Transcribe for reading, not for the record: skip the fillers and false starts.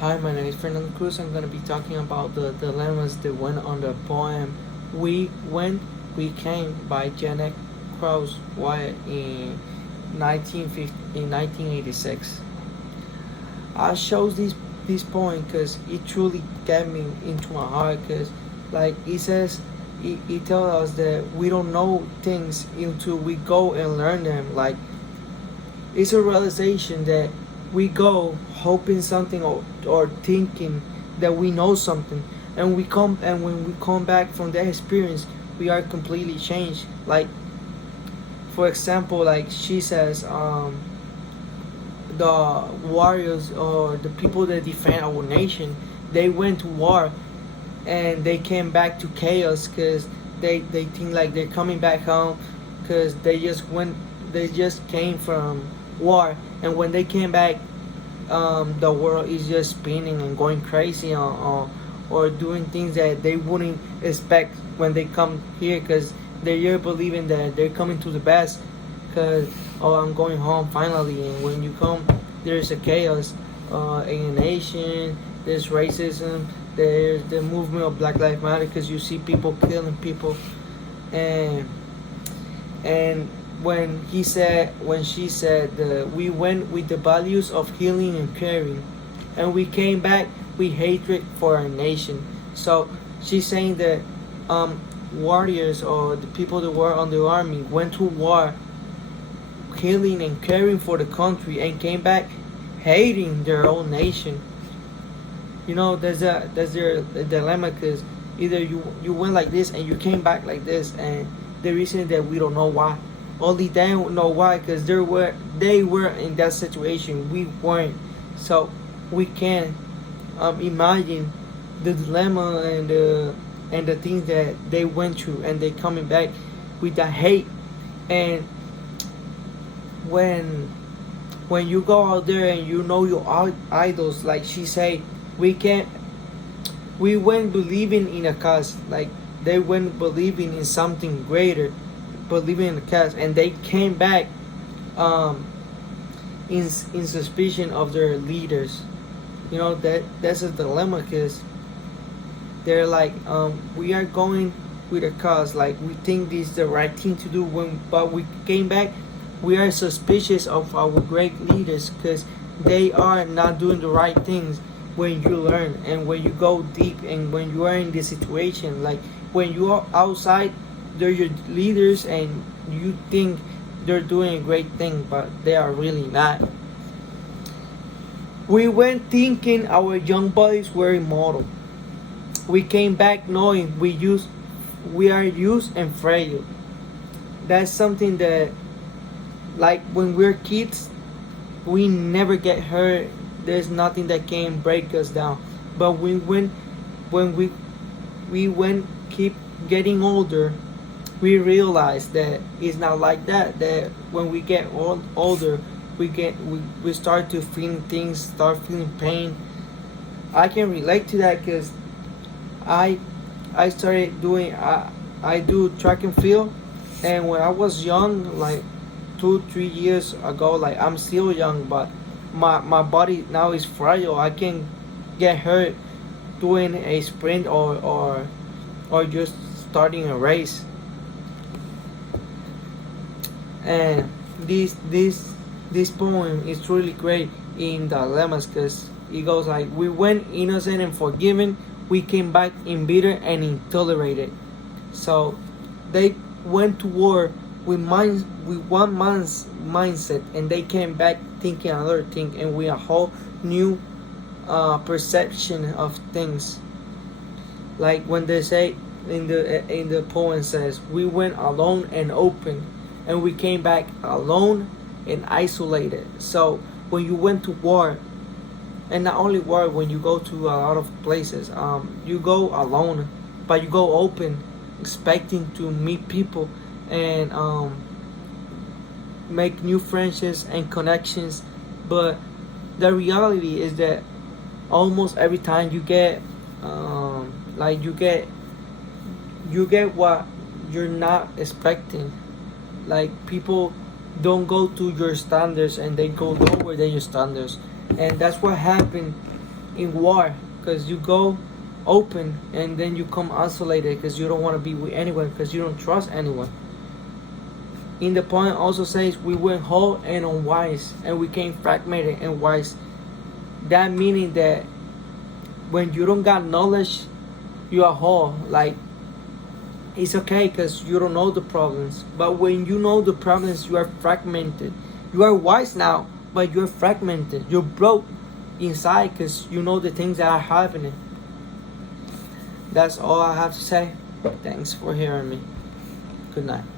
Hi, my name is Fernando Cruz. I'm going to be talking about the dilemmas that went on the poem We Went, We Came by Janet Krause Wyatt in 1986. I chose this poem because it truly got me into my heart because like it says it tells us that we don't know things until we go and learn them. Like it's a realization that we go hoping something or thinking that we know something, and when we come back from that experience, we are completely changed. Like for example, like she says, the warriors or the people that defend our nation, they went to war and they came back to chaos because they think like they're coming back home because they just came from war, and when they came back, the world is just spinning and going crazy or doing things that they wouldn't expect when they come here because they're believing that they're coming to the best because oh, I'm going home finally. And when you come, there's a chaos in a nation. There's racism. There's the movement of Black Lives Matter because you see people killing people, and and when she said we went with the values of healing and caring, and we came back with hatred for our nation. So she's saying that warriors or the people that were on the army went to war healing and caring for the country and came back hating their own nation. You know, there's their dilemma because either you went like this and you came back like this, and the reason that we don't know why. Only they don't know why because they were in that situation. We weren't, so we can imagine the dilemma and the things that they went through, and they coming back with that hate. And when when you go out there and you know your idols, like she say, we can't we went believing in a cause, like they went believing in something greater, believing in a cause, and they came back um in suspicion of their leaders. You know that's a dilemma because they're like we are going with a cause, like we think this is the right thing to do, when but we came back, we are suspicious of our great leaders because they are not doing the right things. When you learn and when you go deep and when you are in this situation, like when you are outside, they're your leaders and you think they're doing a great thing, but they are really not. We went thinking our young bodies were immortal. We came back knowing we are used and frail. That's something that, like when we're kids, we never get hurt. There's nothing that can break us down. But when we went keep getting older, we realize that it's not like that. That when we get older, we start to feel things, start feeling pain. I can relate to that because I I started doing I do track and field, and when I was young, like 2 3 years ago, like I'm still young, but my body now is fragile. I can get hurt doing a sprint or just starting a race. And this poem is really great in dilemmas because it goes like we went innocent and forgiven, we came back in bitter and intolerated. So they went to war with one man's mindset, and they came back thinking another thing, and with a whole new perception of things. Like when they say in the poem says, we went alone and open, and we came back alone and isolated. So when you went to war, and not only war, when you go to a lot of places, you go alone, but you go open, expecting to meet people and make new friendships and connections. But the reality is that almost every time you get like you get what you're not expecting. Like people don't go to your standards and they go lower than your standards, and that's what happened in war, because you go open and then you come isolated because you don't want to be with anyone because you don't trust anyone. In the point also says we went whole and unwise and we came fragmented and wise. That meaning that when you don't got knowledge, you are whole. Like, it's okay because you don't know the problems. But when you know the problems, you are fragmented. You are wise now, but you're fragmented. You're broke inside because you know the things that are happening. That's all I have to say. Thanks for hearing me. Good night.